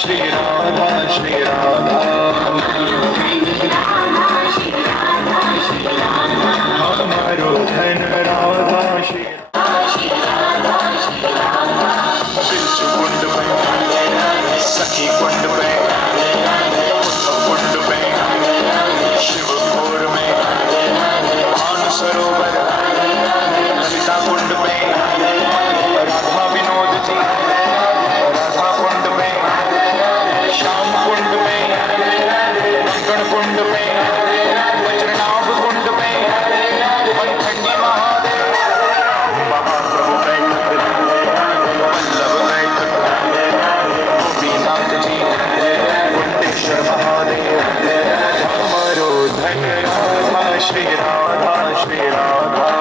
श्री राधा श्री राधा हमारो धन राधा श्री कुंड में सखी कुंड में कुंड में शिव भोर में भानु सरोवर ललिता कुंड में राधा विनोद जी राधा कुंड में श्याम कुंड में कंकण कुंड में वज्रनाभ कुंड में वनखंडी महादेव महाप्रभु बैठक वल्लभ बैठक गोपीनाथ जी कुंडेश्वर महादेव हमारो धन राधा श्री राधा श्री राधा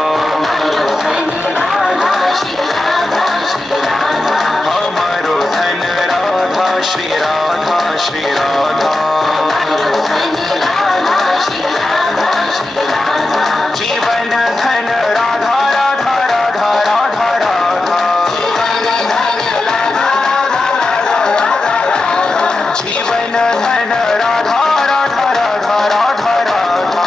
हमारो धन राधा श्री राधा श्री राधा जीवन धन राधा राधा राधा राधा राधा जीवन धन राधा राधा राधा राधा राधा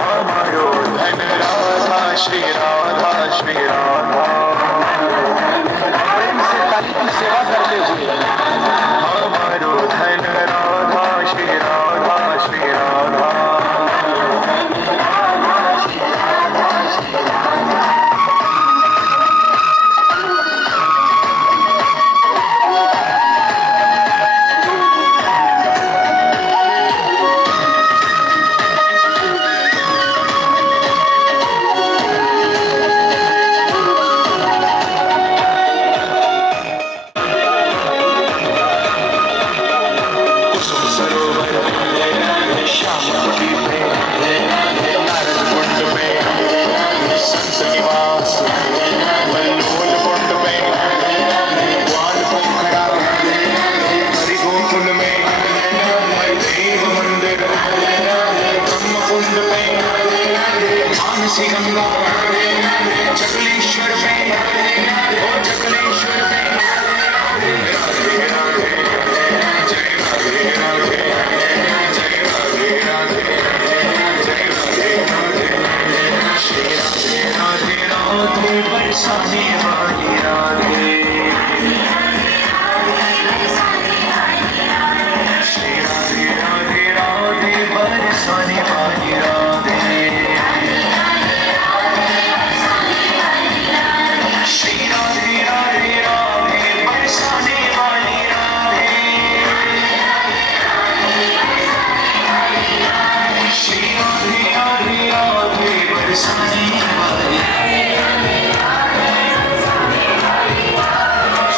हमारो धन राधा श्री राधा श्री राधा प्रेम से ताली की सेवा करते हुए हमारो धन राधा श्री राधा श्री राधा कुसुम सरोवर श्याम कुटी में नारद कुंड में संत निवास बल्लोल कुंड में ग्वाल पोखरा हरि गोकुल में देव मंदिर ब्रह्म कुंड में मानसी गंगा चकलेश्वर में ओ चकलेश्वर में राधे राधे जय राधे राधे जय राधे राधे जय राधे राधे श्री राधे राधे राधे बरसाने वाली राधे श्री राधे राधे राधे बरसाने वाली राधे श्री राधे राधे राधे बरसाने वाली राधे श्री राधे राधे राधे बरसाने वाली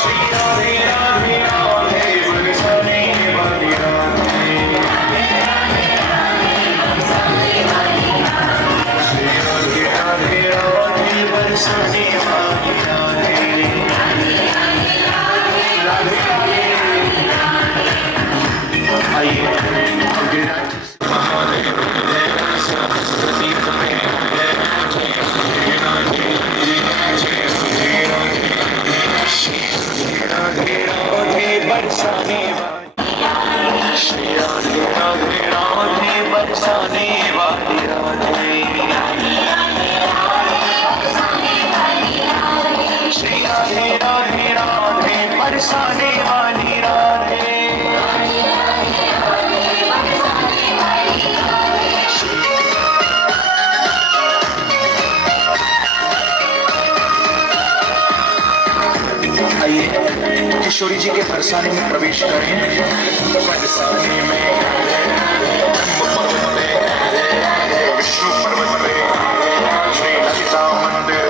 श्री राधे राधे राधे बरसाने वाली राधे श्री राधे राधे राधे बरसाने वाली राधे राधे आइए महादेव सरस्वती में राधे राधे बरसाने वाली श्री राधे राधे राधे बरसाने वाली राधे श्री राधे राधे राधे बरसाने वाली राधे आइए किशोरी जी के बरसाने में प्रवेश करें बरसाने में ब्रह्म पर्वत पे विष्णु पर्वत पे श्री ललिता मंदिर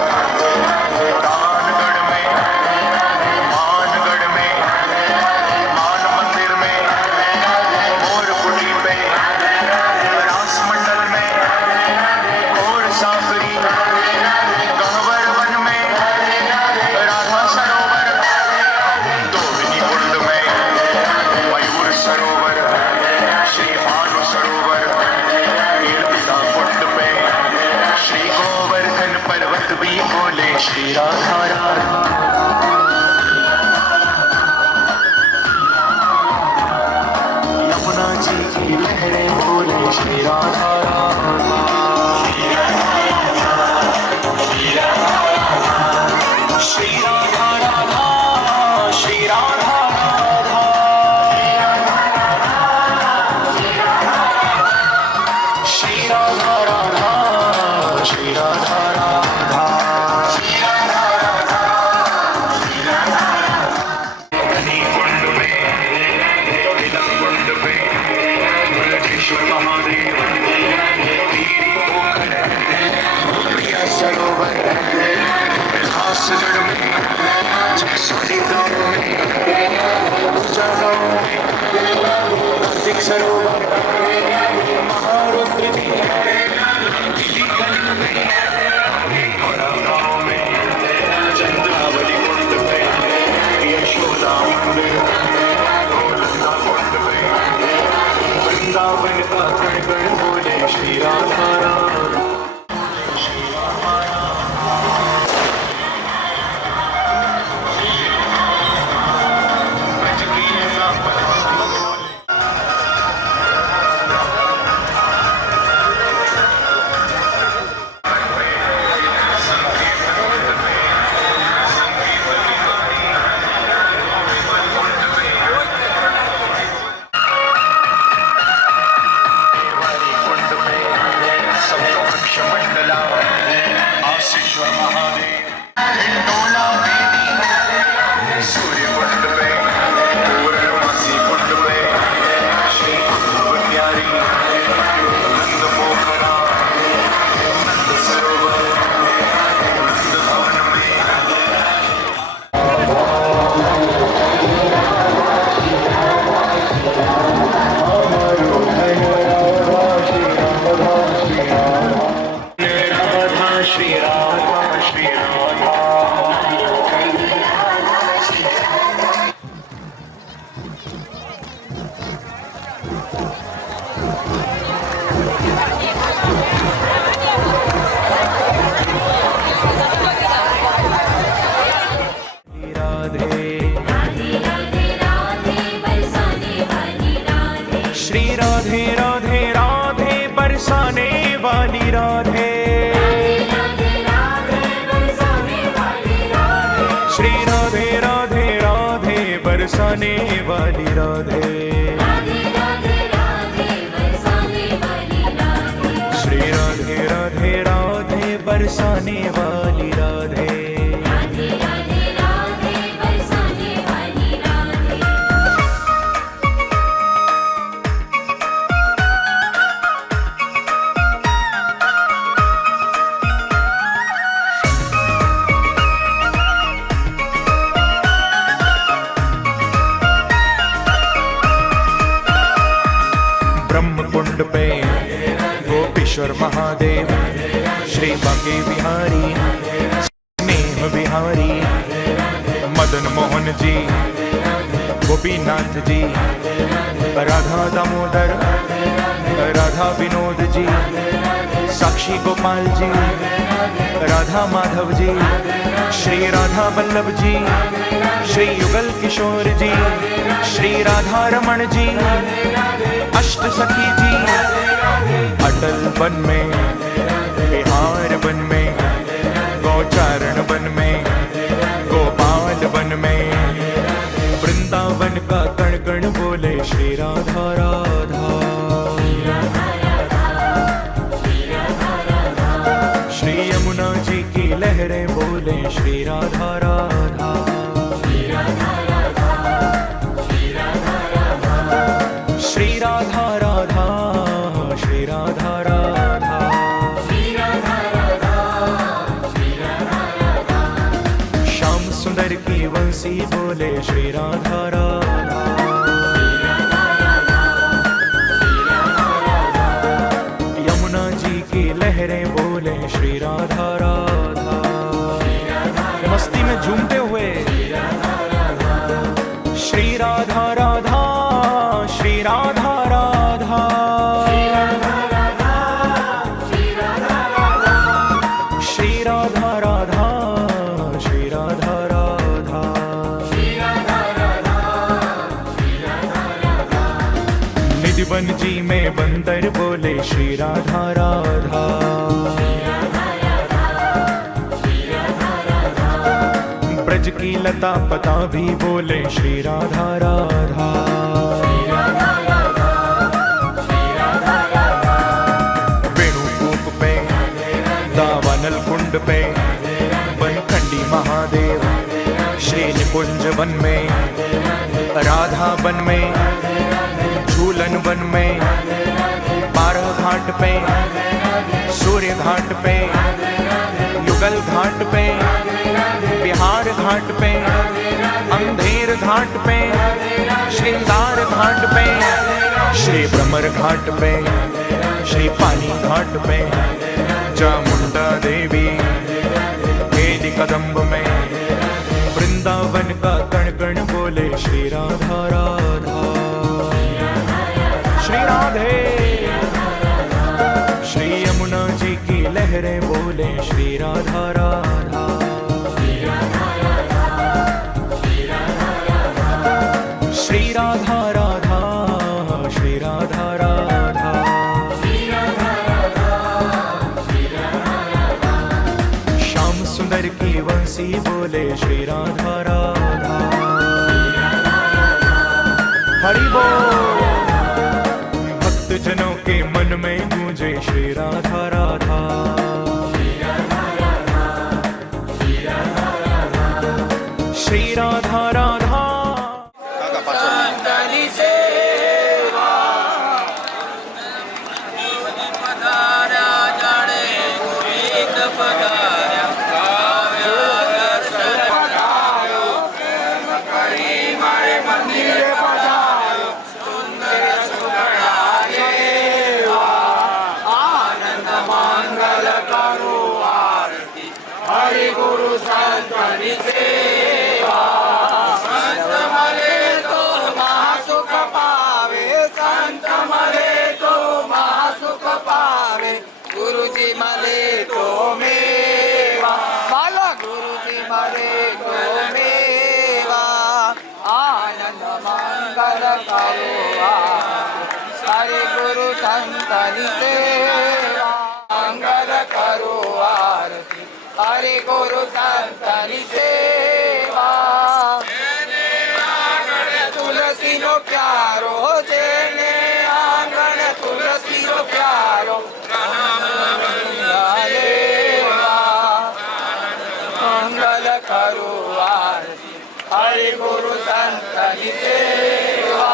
दानगढ़ में मानगढ़ में मान मंदिर में मोर कुटी पे रास मंडल में और साफरी गहवर वन में राधा सरोवर दोविनी कुंड में मयूर सरोवर श्री भानु सरोवर कीर्तिदा कुंड में श्री गोवर्धन पर्वत भी बोले श्री राधा राधा श्री राधा राधा श्री राधा राधा श्री राधा राधा श्री राधा राधा श्री राधा राधा श्री राधा राधा महादेव तेरी पोखर प्रिया सरोवर घासगढ़ में जैसोली गाँव में ऊंचा गाँव में कार्तिक सरोवर महारुद्र जी दिल्लीगंज में बड़ा गाँव में चंद्रावली कुंड में यशोदा मंदिर गोलंदा कुंड में वृंदावन का कण कण बोले श्री राधा राम श्री राधे राधे राधे बरसाने वाली राधे श्री राधे राधे राधे बरसाने वाली राधे श्री राधे राधे राधे बरसाने वाली राधे ब्रह्मकुंड पे गोपीश्वर महादेव श्री बांके बिहारी स्नेह बिहारी मदन मोहन जी गोपीनाथ जी राधा दामोदर राधा विनोद जी साक्षी गोपाल जी राधा माधव जी श्री राधा वल्लभ जी श्री युगल किशोर जी श्री राधा रमण जी अष्ट सखी जी अटल वन में बिहार वन में गौचारण वन में गोपाल वन में वृंदावन का कण कण बोले श्री राधा राधा श्री यमुना जी की लहरें बोले श्री राधा राधा श्री राधा राधा श्री राधा राधा श्याम सुंदर की वंशी बोले श्री राधा राधा यमुना जी की लहरें बोले श्री राधा राधा मस्ती में झूमते हुए श्री राधा राधा श्री राधा राधा श्री राधा राधा श्री राधा राधा श्री राधा राधा श्री राधा राधा निधिवन जी में बंदर बोले श्री राधा राधा। ब्रज की लता पता भी बोले श्री राधा राधा। वेणु कूप पे दावानल कुंड पे बनखंडी महादेव श्री निकुंज वन में राधा वन में झूलन वन में बारह घाट पे सूर्य घाट पे युगल घाट पे बिहार घाट पे अंधेर घाट पे श्रृंगार घाट पे श्री भ्रमर घाट पे श्री पानी घाट पे चामुंडा देवी केदी कदम्ब में वृंदावन का कण कण बोले श्री राधा राधा। श्री राधे श्री यमुना जी की लहरें बोले श्री राधा राधा। श्री राधा राधा श्री राधा राधा। श्याम सुंदर की वंशी बोले श्री राधा राधा। हरि बोल। भक्त जनों के मन में गूंजे श्री राधा राधा। श्री राधा राधा। हरे गुरु संतनि सेवा मंगल करो आरती। हरे गुरु संतनि सेवा तुलसी नो प्यारो जेने आंगण तुलसी नो प्यारो मंगल करो आरती। हरे गुरु संतनि सेवा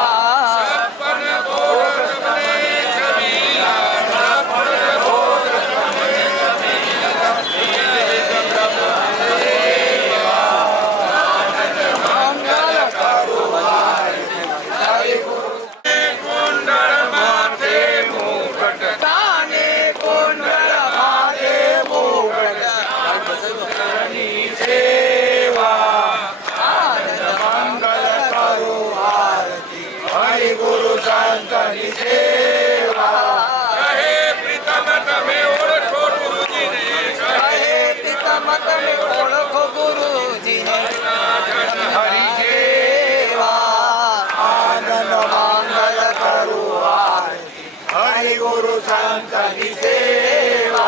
संतनि सेवा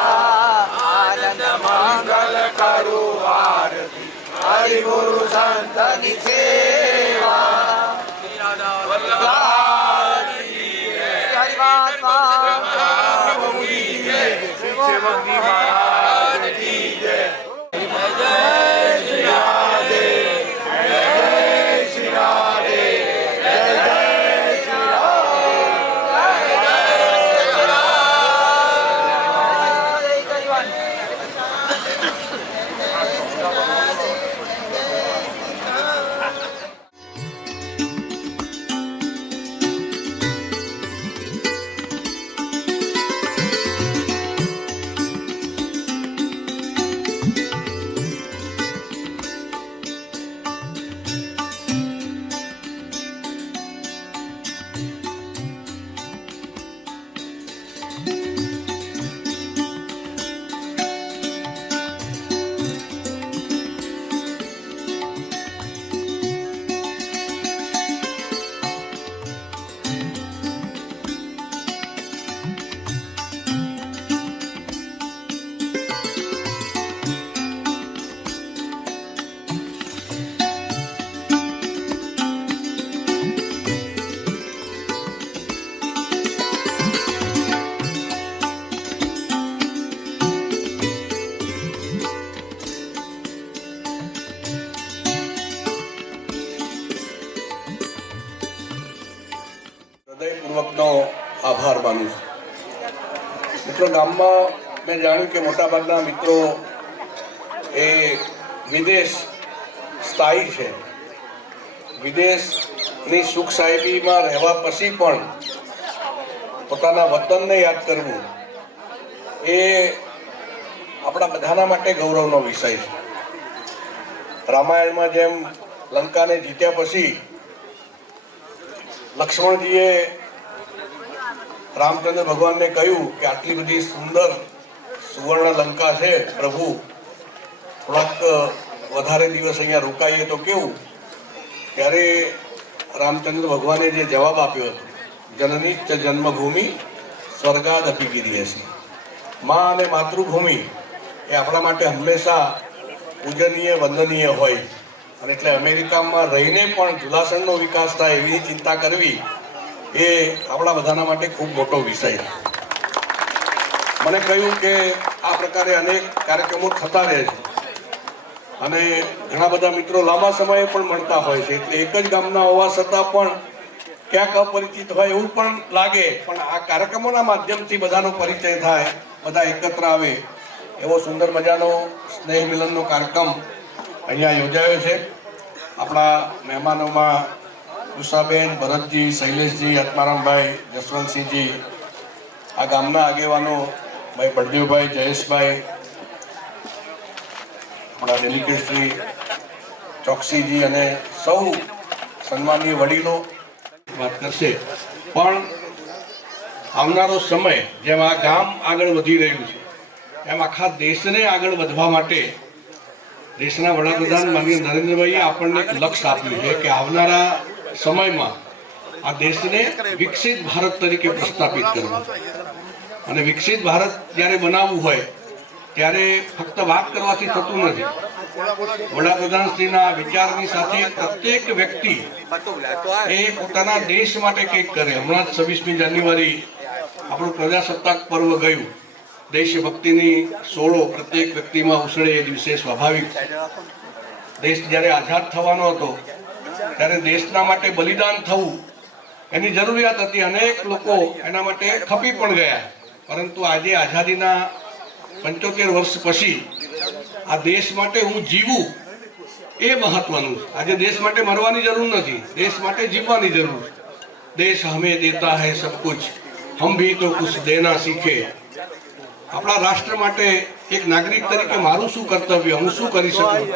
आनंद मंगल करो आरती। हरि गुरु संतनि सेवा महाराज की जय। जय श्री राधे जय श्री राधे जय जय श्री હૃદયપૂર્વકનો આભાર માનું છું. મિત્રો, ગામમાં મેં જાણ્યું કે મોટાભાગના મિત્રો એ વિદેશ સ્થાયી છે. વિદેશની સુખ સાહેબીમાં રહેવા પછી પણ પોતાના વતનને યાદ કરવું એ આપણા બધાના માટે ગૌરવનો વિષય છે. રામાયણમાં જેમ લંકાને જીત્યા પછી લક્ષ્મણજીએ રામચંદ્ર ભગવાનને કહ્યું કે આટલી બધી સુંદર સુવર્ણ લંકા છે પ્રભુ, થોડાક વધારે દિવસ અહીંયા રોકાઈએ તો કેવું? ત્યારે રામચંદ્ર ભગવાને જે જવાબ આપ્યો હતો, જનની ચ જન્મભૂમિ સ્વર્ગાદપી ગિરિયસી. મા અને માતૃભૂમિ એ આપણા માટે હંમેશા પૂજનીય, વંદનીય હોય. અને એટલે અમેરિકામાં રહીને પણ જુલાસણનો વિકાસ થાય એવી ચિંતા કરવી એ આપણા બધાના માટે ખૂબ મોટો વિષય છે. મને કહ્યું કે આ પ્રકારે અનેક કાર્યક્રમો થતા રહે છે અને ઘણા બધા મિત્રો લાંબા સમયે પણ મળતા હોય છે. એટલે એક જ ગામના હોવા છતાં પણ ક્યાંક અપરિચિત હોય એવું પણ લાગે, પણ આ કાર્યક્રમોના માધ્યમથી બધાનો પરિચય થાય, બધા એકત્ર આવે એવો સુંદર મજાનો સ્નેહ મિલનનો કાર્યક્રમ અહીંયા યોજાયો છે. આપણા મહેમાનોમાં ઉષાબેન, ભરતજી, શૈલેષજી, આત્મારામભાઈ, જસવંતસિંહજી, આ ગામના આગેવાનો ભાઈ બળદેવભાઈ, જયેશભાઈ, આપણા ડેલિગેટ શ્રી ચોકસીજી અને સૌ સન્માનીય વડીલો વાત કરશે. પણ આવનારો સમય જેમ આ ગામ આગળ વધી રહ્યું છે એમ આખા દેશને આગળ વધવા માટે દેશના વડાપ્રધાન માનનીય નરેન્દ્રભાઈએ આપણને એક લક્ષ્ય આપ્યું છે કે આવનારા સમયમાં આ દેશને વિકસિત ભારત તરીકે પ્રસ્થાપિત કરવું. અને વિકસિત ભારત જ્યારે બનાવવું હોય ત્યારે ફક્ત વાત કરવાથી થતું નથી. વડાપ્રધાનશ્રીના વિચારની સાથે પ્રત્યેક વ્યક્તિ એ પોતાના દેશ માટે કંઈક કરે. હમણાં જ 26મી જાન્યુઆરી આપણું પ્રજાસત્તાક પર્વ ગયું. દેશભક્તિની સોળો પ્રત્યેક વ્યક્તિમાં ઉછળે એ દિવસે સ્વાભાવિક. દેશ જ્યારે આઝાદ થવાનો હતો ત્યારે દેશના માટે બલિદાન થવું એની જરૂરિયાત હતી. અનેક લોકો એના માટે ખપી પણ ગયા. પરંતુ આજે આઝાદીના 75 વર્ષ પછી આ દેશ માટે હું જીવું એ મહત્વનું છે. આજે દેશ માટે મરવાની જરૂર નથી, દેશ માટે જીવવાની જરૂર છે. દેશ હમે દેતા હૈ સબ કુછ, હમ ભી તો કુછ દેના સીખે. આપણા રાષ્ટ્ર માટે એક નાગરિક તરીકે મારું શું કર્તવ્ય, હું શું કરી શકું,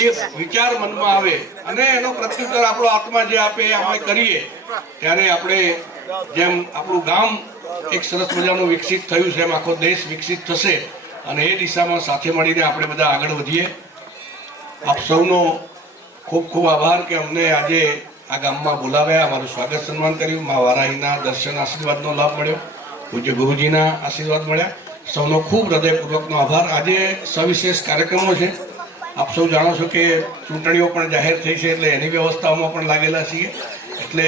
એ વિચાર મનમાં આવે અને એનો પ્રત્યુત્તર આપણો આત્મા જે આપે એ આપણે કરીએ ત્યારે આપણે જેમ આપણું ગામ એક સરસ મજાનું વિકસિત થયું છે એમ આખો દેશ વિકસિત થશે. અને એ દિશામાં સાથે મળીને આપણે બધા આગળ વધીએ. આપ સૌનો ખૂબ ખૂબ આભાર કે અમને આજે આ ગામમાં બોલાવ્યા, અમારું સ્વાગત સન્માન કર્યું. મા વારાહીના દર્શન આશીર્વાદનો લાભ મળ્યો, પૂજ્ય ગુરુજીના આશીર્વાદ મળ્યા. સૌનો ખૂબ હૃદયપૂર્વકનો આભાર. આજે સવિશેષ કાર્યક્રમો છે. આપ સૌ જાણો છો કે ચૂંટણીઓ પણ જાહેર થઈ છે એટલે એની વ્યવસ્થાઓમાં પણ લાગેલા છીએ. એટલે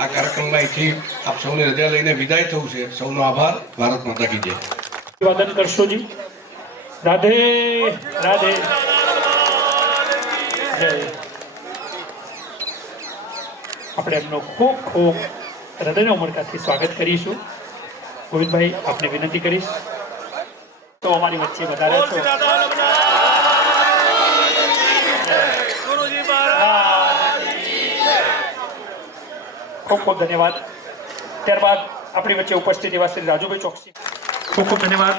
આ કાર્યક્રમમાં અહીંથી આપ સૌને રજા લઈને વિદાય થવું છે. સૌનો આભાર. ભારત માતા કી જય. વાદન કરશો જી. રાધે રાધે. જય. આપણે એમનો ખૂબ ખૂબ હૃદયના ઉમળકાથી સ્વાગત કરીશું. ગોવિંદભાઈ, આપને વિનંતી કરીશ તો અમારી વચ્ચે વધારે છો. ખૂબ ખૂબ ધન્યવાદ. ત્યારબાદ આપણી વચ્ચે ઉપસ્થિત એવા શ્રી રાજુભાઈ ચોકસી, ખૂબ ખૂબ ધન્યવાદ.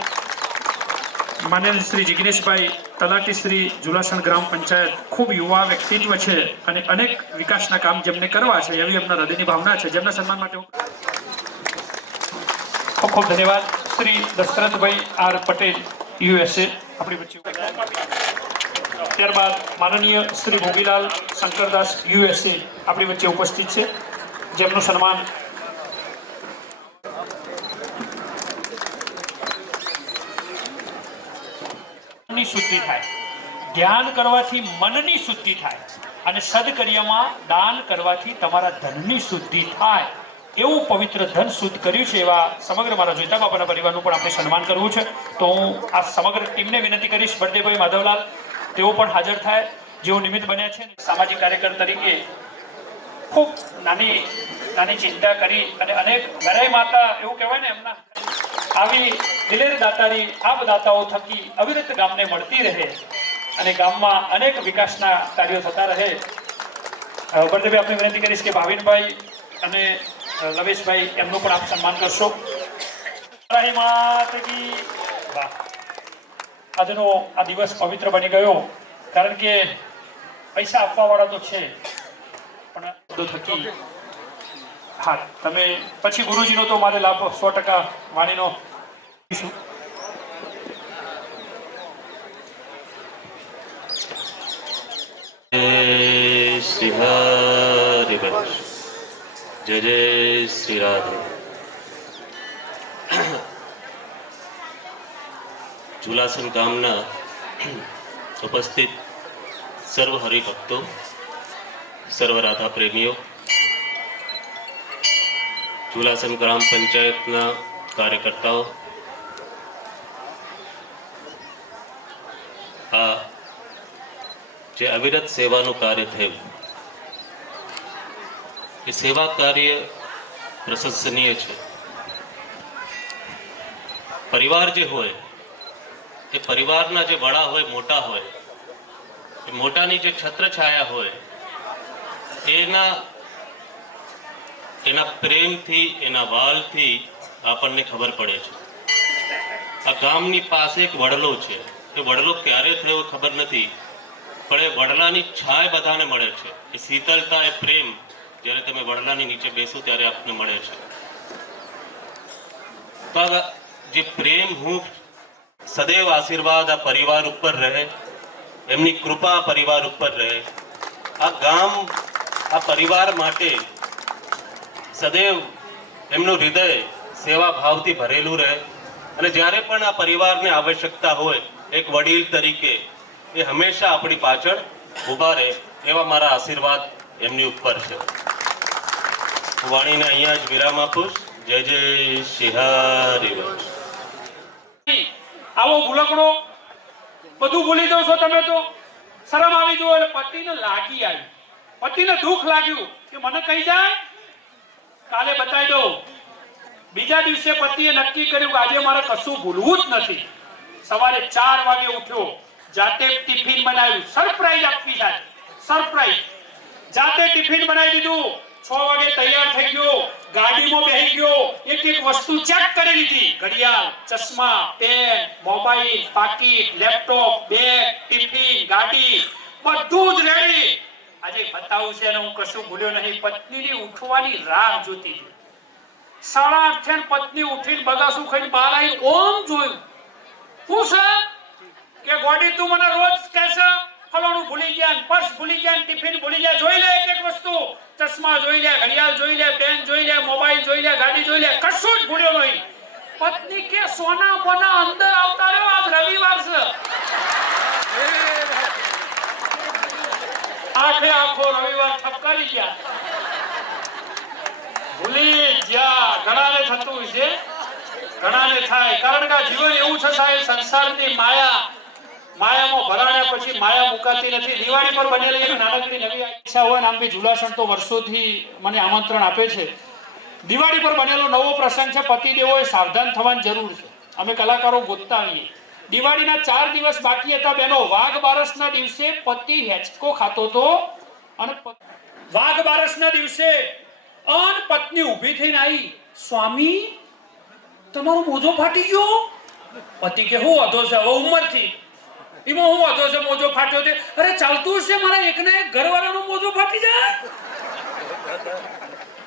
માનનીય શ્રી જિગ્નેશભાઈ, તલાટી શ્રી, જુલાસણ ગ્રામ પંચાયત, ખૂબ યુવા વ્યક્તિત્વ છે અને અનેક વિકાસના કામ જેમને કરવા છે એવી એમના હૃદયની ભાવના છે, જેમના સન્માન માટે ખૂબ ખૂબ ધન્યવાદ. શ્રી દશરથભાઈ આર પટેલ, USA, આપણી વચ્ચે. ત્યારબાદ માનનીય શ્રી ભોગીલાલ શંકરદાસ, USA, આપણી વચ્ચે ઉપસ્થિત છે, જેમનું સન્માન શુદ્ધિ થાય. ધ્યાન કરવાથી મનની શુદ્ધિ થાય અને સદકર્યમાં દાન કરવાથી તમારા ધનની શુદ્ધિ થાય. એવું પવિત્ર ધન શુદ્ધ કર્યું છે એવા સમગ્ર મારા જોઈતા બાપાના પરિવારનું પણ આપણે સન્માન કરવું છે. તો હું આ સમગ્ર ટીમને વિનંતી કરીશ, બળદેવભાઈ, માધવલાલ, તેઓ પણ હાજર થાય, જેઓ નિમિત્ત બન્યા છે. સામાજિક કાર્યકર તરીકે ખૂબ નાની આની ચિંતા કરી અને અનેક ઘરે માતા એવું કહેવાય ને એમના આવી દિલેર દાતારી આપ દાતાઓ થકી અવિરત ગામને મળતી રહે અને ગામમાં અનેક વિકાસના કાર્યો થતા રહે. બળદેવભાઈ આપને વિનંતી કરીશ કે ભાવિનભાઈ અને લવેશભાઈ એમનું પણ આપ સન્માન કરશો. આજનો આ દિવસ પવિત્ર બની ગયો કારણ કે પૈસા આપવા વાળા તો છે પણ થકી હા તમે પછી ગુરુજીનો તો મારે લાભ 100% વાણીનો શ્રી હરિ જય જય શ્રી રાધે. ઝુલાસન ગામના ઉપસ્થિત સર્વ હરિભક્તો, સર્વ રાધા પ્રેમીઓ, ઝુલાસન ગ્રામ પંચાયતના કાર્યકર્તાઓ, આ જે અવિરત સેવાનું કાર્ય થયું એ સેવા કાર્ય પ્રશંસનીય છે. પરિવાર જે હોય એ પરિવારના જે વડા હોય, મોટા હોય, એ મોટાની જે છત્રછાયા હોય એના પ્રેમથી, એના વાલથી આપણને ખબર પડે છે. આ ગામની પાસે એક વડલો છે. એ વડલો ક્યારે થયો ખબર નથી, પણ એ વડલાની છાય બધાને મળે છે. એ શીતળતા, એ પ્રેમ જ્યારે તમે વડલાની નીચે બેસો ત્યારે આપને મળે છે. તો જે પ્રેમ, હું સદૈવ આશીર્વાદ આ પરિવાર ઉપર રહે, એમની કૃપા પરિવાર ઉપર રહે. આ ગામ આ પરિવાર માટે સદૈવ એમનું હૃદય સેવા ભાવથી ભરેલું રહે અને જ્યારે પણ આ પરિવારને આવશ્યકતા હોય એક વડીલ તરીકે એ હંમેશા આપણી પાછળ ઊભા રહે, એવા મારા આશીર્વાદ એમની ઉપર છે. હું વાણીને અહીંયા જ વિરામ આપું. જય જય શ્રી હરિ. આવો ભૂલકડો બધું ભૂલી દો છો તમે તો. શરમ આવી ગયો એટલે પતિને લાગી આવી, પતિને દુઃખ લાગ્યું કે મને કહી જાય કાલે બતાવી દઉં. બીજા દિવસે પતિએ નક્કી કર્યું કે આજે મારે કશું ભૂલવું જ નથી. સવારે 4 વાગે ઉઠ્યો, જાતે ટિફિન બનાવ્યું. સરપ્રાઈઝ આપવી થાય, સરપ્રાઈઝ. જાતે ટિફિન બનાવી દીધું. 6 વાગે તૈયાર થઈ ગયો, ગાડીમાં બેસી ગયો, એક એક વસ્તુ ચેક કરી લીધી. ઘડિયાળ, ચશ્મા, પેન, મોબાઈલ, પાકીટ, લેપટોપ, બેગ, ટિફિન, ગાડી, બધું જ રેડી. આજે બતાવું છે અને હું કશું ભૂલ્યો નહીં. પત્નીની ઉઠવાની રાહ જોતી હતી. 8:30 પત્ની ઉઠીને બગાસું ખાઈને બહાર આવી. ઓમ જોયું. શું છે કે ગોડી તું મને રોજ કહેશે ફલાણું ભૂલી ગયા, પર્સ ભૂલી ગયા, ટિફિન ભૂલી ગયા. જોઈ લે એક એક વસ્તુ. ચશ્મા જોઈ લે, ઘડિયાળ જોઈ લે, પેન જોઈ લે, મોબાઈલ જોઈ લે, ગાડી જોઈ લે, કશું જ ભૂલ્યો નહીં. પત્ની કે સોના બોના અંદર આવતા રહ્યો, આજ રવિવાર છે. આખો રવિવાર ઠપકારી ગયા. ભૂલી ગયા. ઘણાને થતું છે, ઘણાને થાય. કારણ કે જીવન એવું છે સાહેબ, સંસારની માયામાં ભરાણ્યા પછી માયા મુકાતી નથી. દિવાળી પર બનેલી એક નાનકડી નવી ઈચ્છા હોય, નામ બી ઝુલાસન તો વર્ષોથી મને આમંત્રણ આપે છે. દિવાળી પર બનેલો નવો પ્રસંગ છે. પતિદેવોએ સાવધાન થવાની જરૂર છે. અમે કલાકારો ગોતતા આવીએ. દિવાળીના 4 દિવસ બાકી હતા બહેનો. વાઘ બારસના દિવસે પતિ હેચકો ખાતો હતો અને વાઘ બારસના દિવસે પત્ની ઊભી થઈને આવી, સ્વામી તમારો મોજો ફાટી ગયો. પતિ કે હું વાંધો છે, હવે ઉંમરથી એમાં હું વાંધો છે, મોજો ફાટ્યો છે. અરે ચાલતું હશે, મારા એકને એક ઘરવાળાનો મોજો ફાટી જાય.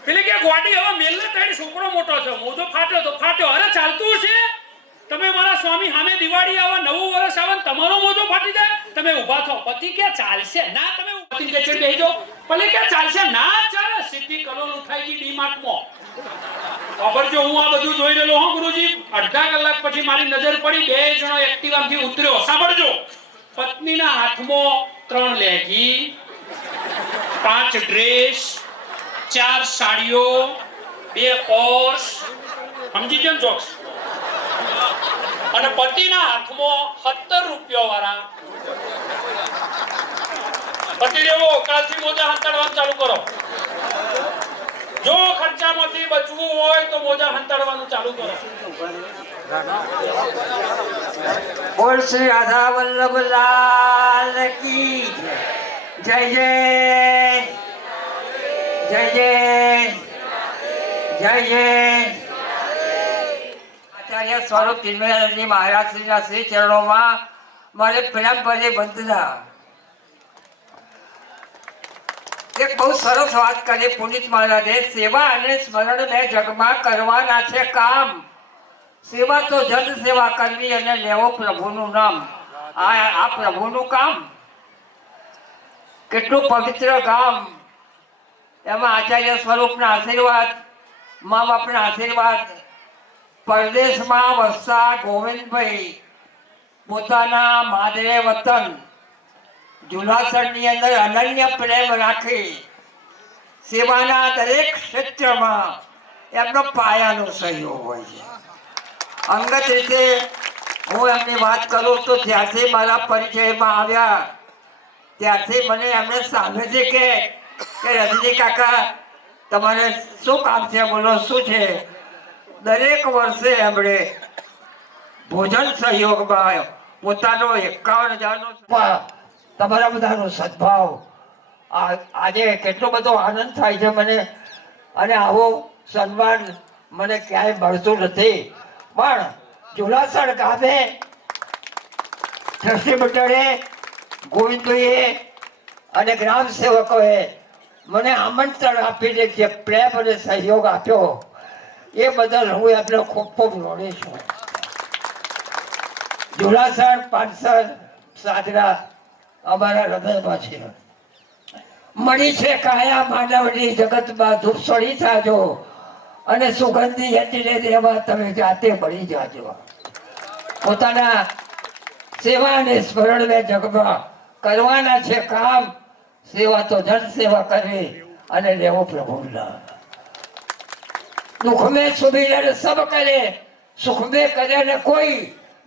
પેલી કે ગોડી હવે મેલને તારી છોકરો મોટો છે, મોજો ફાટ્યો તો ફાટ્યો. અરે ચાલતું હશે, તમે મારા સ્વામી સામે દિવાળી આવે, નવું વર્ષ આવે, તમારો મોજો ફાટી જાય, તમે ઊભા થો. પતિ કે ચાલશે ના, તમે પતિ કે છે બેહી જાઓ. ભલે કે ચાલશે ના, ચાલે. સીધી કલોલ ઉઠાઈ ગઈ ડીમાર્ટમાં. ખબર જો હું આ બધું જોઈ રહેલો હું ગુરુજી. અડધા કલાક પછી મારી નજર પડી, 2 જણો એક્ટિવામાંથી ઉતર્યો. સાંભળજો, પત્નીના હાથમાં 3 લેગી, 5 ડ્રેસ, 4 સાડીઓ, 2 પર્સ, સમજી ગયો જોક્સ. અને પતિના હાથમાં 17 રૂપિયા વાળા. પતિ દેવો કાલથી મોજા હંતાડવાનું ચાલુ કરો. જો ખર્ચામાંથી બચવું હોય તો મોજા હંતાડવાનું ચાલુ કરો. બોલ શ્રી રાધા વલ્લભ લાલ કી જય જય જય જય જય જય. આચાર્ય સ્વરૂપ ચિન્મયાનંદજી મહારાજ શ્રીના શ્રી ચરણોમાં મારે પ્રેમ ભરી વંદના. એક બહુ સરસ વાત કરી પુનિત મહારાજે. સેવા અને સ્મરણ બે જગમાં કરવાના છે કામ. સેવા તો જન સેવા કરવી અને લેવો પ્રભુનું નામ. આ પ્રભુનું કામ. કેટલું પવિત્ર ગામ. એમાં આચાર્ય સ્વરૂપના આશીર્વાદ, મા બાપના આશીર્વાદ. પરદેશમાં વસતા ગોવિંદભાઈ પોતાના માદરે વતન જુનાસરની અંદર અનન્ય પ્રેમ રાખી સેવાના દરેક ક્ષેત્રમાં એમનો પાયાનો સહયોગ હોય છે. અંગત રીતે હું એમની વાત કરું તો જ્યારથી મારા પરિચયમાં આવ્યા ત્યારથી મને એમણે સામેથી કે રજની કાકા તમારે શું કામ છે, બોલો શું છે. દરેક વર્ષે એમણે ભોજન સહયોગમાં પોતાનો 51,000 તમારા બધાનો સદભાવ. આજે કેટલો બધો આનંદ થાય છે મને. અને આવો સન્માન મને ક્યાંય મળતું નથી. પણ જુલાસણ ગામે ટ્રસ્ટી મંડળે, ગોવિંદભાઈએ અને ગ્રામ સેવકોએ મને આમંત્રણ આપીને જે પ્રેમ અને સહયોગ આપ્યો એ બદલ હું એમને ખૂબ ખૂબ ઋણી છું. જુલાસણ, પાનસર, સાદરા અમારા હૃદયમાં છે. મળી છે કાયા માનવની જગતમાં ધૂપસળી થાજો અને સુગંધી યજ્ઞને દેવા તમે જાતે મળી જાજો. પોતાના સેવા અને સ્મરણ મેં જગમાં કરવાના છે કામ. સેવા તો જન સેવા કરવી અને લેવો પ્રભુના. दुख में सुमिरन सब करे, सुख में करे न कोई.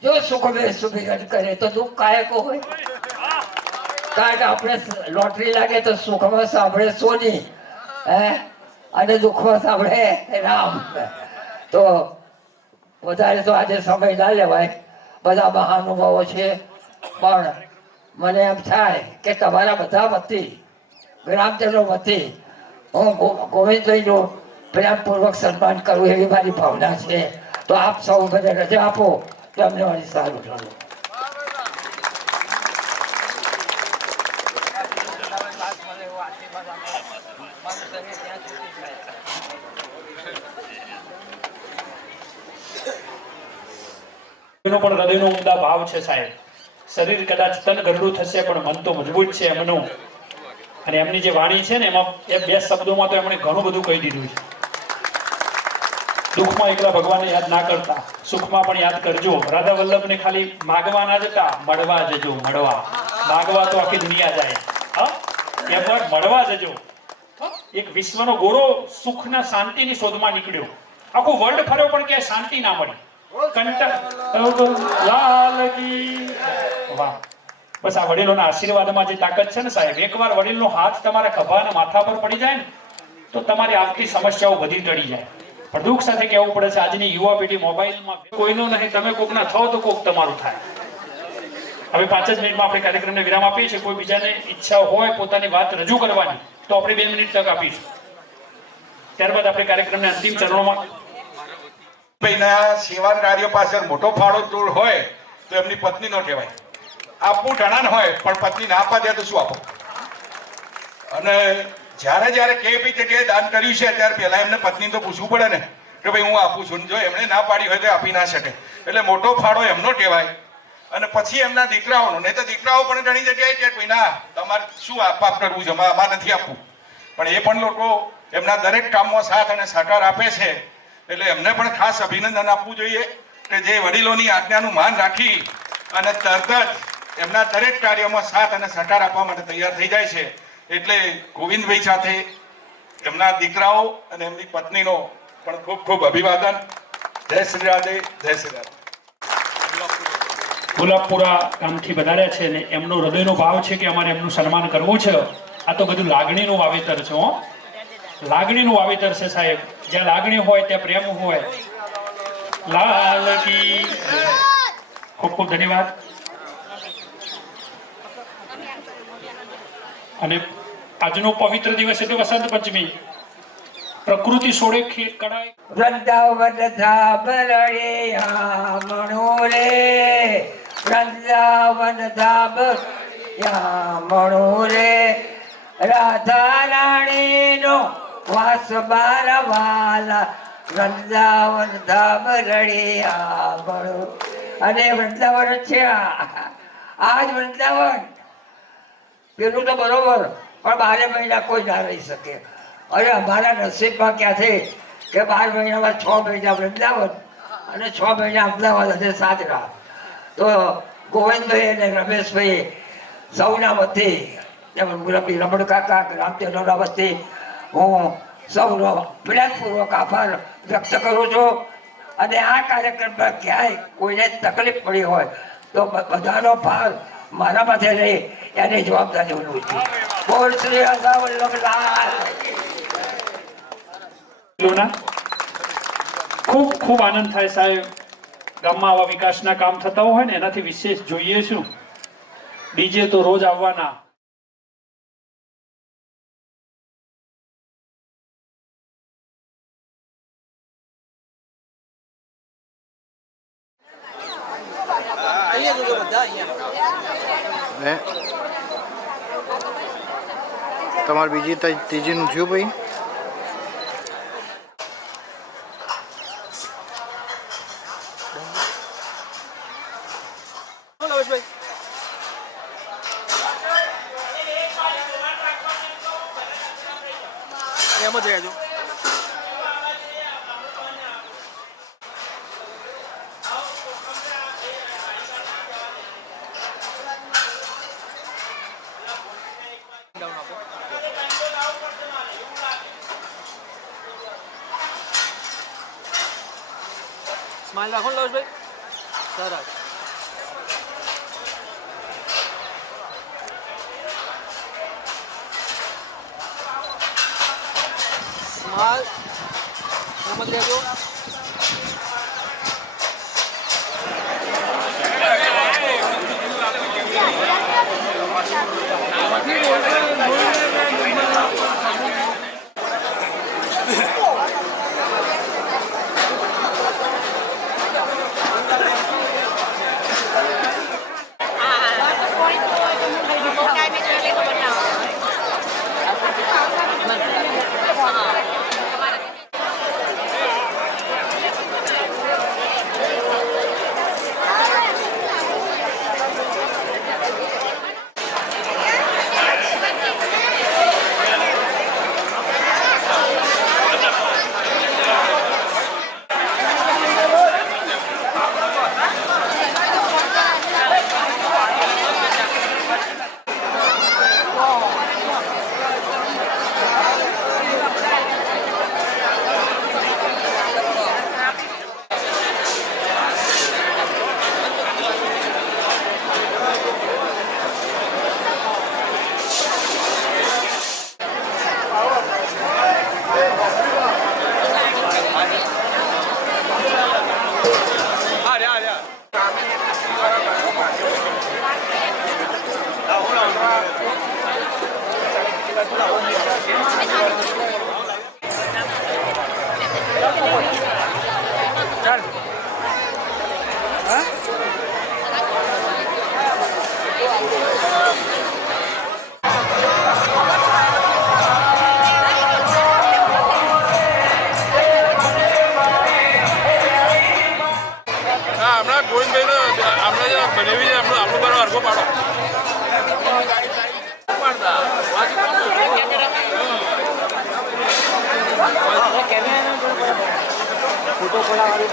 जो सुख में सुमिरन करे तो दुख काहे को હોય. કારણ કે આપણે લોટરી લાગે તો સુખમાં સાંભળે સોની અને દુઃખમાં સાંભળે રામ. તો વધારે તો આજે સમય ના લેવાય, બધા મહાનુભાવો છે. પણ મને એમ થાય કે તમારા બધા વતી, ગ્રામજનો વતી હું ગોવિંદભાઈનું પ્રેમપૂર્વક સન્માન કરવું એવી મારી ભાવના છે. તો આપ સૌ મને રજા આપો તો અમને મારી સારું લાગે. એનો પણ હૃદયનો ઉમદા ભાવ છે સાહેબ. શરીર કદાચ તન ગરડું થશે પણ મન તો મજબૂત છે એમનું. અને એમની જે વાણી છે ને એમાં એ બે શબ્દોમાં તો એમણે ઘણું બધું કહી દીધું છે. દુઃખમાં એકલા ભગવાનને યાદ ના કરતા, સુખમાં પણ યાદ કરજો. રાધા વલ્લભને ખાલી માગવા ના જતા, મળવા જજો. મળવા માગવા તો આખી દુનિયા જાય, એમ મળવા જજો. એક વિશ્વનો ગોરો સુખના શાંતિની શોધમાં નીકળ્યો, આખું વર્લ્ડ ફર્યો પણ ક્યાંય શાંતિ ના મળી. લાલ કી વાહ. બસ આ વડીલોના આશીર્વાદમાં જે તાકાત છે ને સાહેબ, એકવાર વડીલનો હાથ તમારા ખભા અને માથા પર પડી જાય ને તો તમારી આવતી સમસ્યાઓ બધી ટળી જાય. પણ દુઃખ સાથે કહેવું પડે છે આજની યુવા પેઢી મોબાઈલમાં કોઈનું નહીં, તમે કોકના થાવ તો કોક તમારું થાય. હવે 5 જ મિનિટમાં આપણે કાર્યક્રમને વિરામ આપીએ છીએ. કોઈ બીજાને ઈચ્છા હોય પોતાની વાત રજૂ કરવાની તો આપણે 2 મિનિટ તક આપીશું. ત્યારબાદ આપણે કાર્યક્રમને અંતિમ ચરણોમાં. ભાઈના સેવા કાર્ય પાછળ મોટો ફાળો જોડ હોય તો એમની પત્ની નો કહેવાય. આપવું ઢણાન હોય પણ પત્ની ના આપવા દે તો શું આપો. અને જ્યારે કે બી જગ્યાએ દાન કર્યું છે ત્યારે પહેલા એમને પત્ની તો પૂછવું પડે ને કે ભાઈ હું આપું છું. જો એમણે ના પાડી હોય તો આપી ના શકે. એટલે મોટો ફાળો એમનો કહેવાય. અને પછી એમના દીકરાઓનો. નહીં તો દીકરાઓ પણ ઘણી જગ્યાએ કે ભાઈ ના તમારે શું આપ કરવું છે, આમાં નથી આપવું. પણ એ પણ લોકો એમના દરેક કામમાં સાથ અને સહકાર આપે છે. એટલે એમને પણ ખાસ અભિનંદન આપવું જોઈએ કે જે વડીલોની આજ્ઞાનું માન રાખી અને તરત જ એમના દરેક કાર્યમાં સાથ અને સહકાર આપવા માટે તૈયાર થઈ જાય છે. એટલે ગોવિંદભાઈ સાથે એમના દીકરાઓ અને એમની પત્નીનો પણ ખૂબ ખૂબ અભિવાદન. જય શ્રી રાધે, જય શ્રી રાધે. ગુલાબપુરા ગામથી વધાર્યા છે ને એમનો હૃદયનો ભાવ છે કે અમારે એમનું સન્માન કરવું છે. આ તો બધું લાગણીનું વાવેતર છે. લાગણીનું વાવેતર છે સાહેબ. જ્યાં લાગણી હોય ત્યાં પ્રેમ હોય. લાલ કી ખૂબ ખૂબ ધન્યવાદ. અને આજનો પવિત્ર દિવસ એટલે વસંત પંચમી. પ્રકૃતિ સોળે કડાય વૃંદાવન ધામ રળિયા મણો રે, વૃંદાવન ધામ મણો રે, રાધા રાણીનો વાસ મારા વાલા, વૃંદાવન ધામ રળિયા મણો. અને વૃંદાવન છે આજ વૃંદાવન. પેલું તો બરોબર, પણ 12 મહિના કોઈ ના રહી શકે. અરે અમારા નસીબમાં ક્યાંથી કે 12 મહિનામાં 6 મહિના વૃંદાવન અને 6 મહિના અમદાવાદ અને સાજરા. તો ગોવિંદભાઈ અને રમેશભાઈ સૌના વતી, રમણ કાકા, રામચંદ્રના વતી હું સૌનો પ્રેમપૂર્વક આભાર વ્યક્ત કરું છું. અને આ કાર્યક્રમમાં ક્યાંય કોઈને તકલીફ પડી હોય તો બધાનો ભાર મારા માથે રહી એની જવાબદારી હું છું. બોલ શ્રી રાધા વલ્લભલાલ. ખૂબ ખૂબ આનંદ થાય સાહેબ. ગામમાં આવા વિકાસના કામ થતા હોય ને એનાથી વિશેષ જોઈએ શું. ડીજે તો રોજ આવવાના. તમારે બીજી ત્રીજીનું થયું ભાઈ? એમ જ રહેજો. સ્માઈલ રાખો ને લવશભાઈ. સરસ. સ્માઈલ એમ જ રહેજો. હમણાં ગોવિંદભાઈ હમણાં બનાવી આપણું બરાબર હરકો પાડો. ફોટો પડાવવાની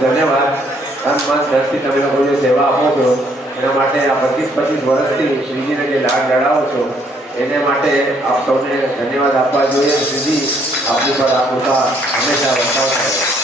ધન્યવાદ. મન ધરતી તમે લોકો જે સેવા આપો છો એના માટે આ 25 વર્ષથી શ્રીજીને જે લાડ લડાવો છો એને માટે આપ સૌને ધન્યવાદ આપવા જોઈએ. શ્રીજી આપની પર આ કૃપા હંમેશા વર્તાવતા રહે.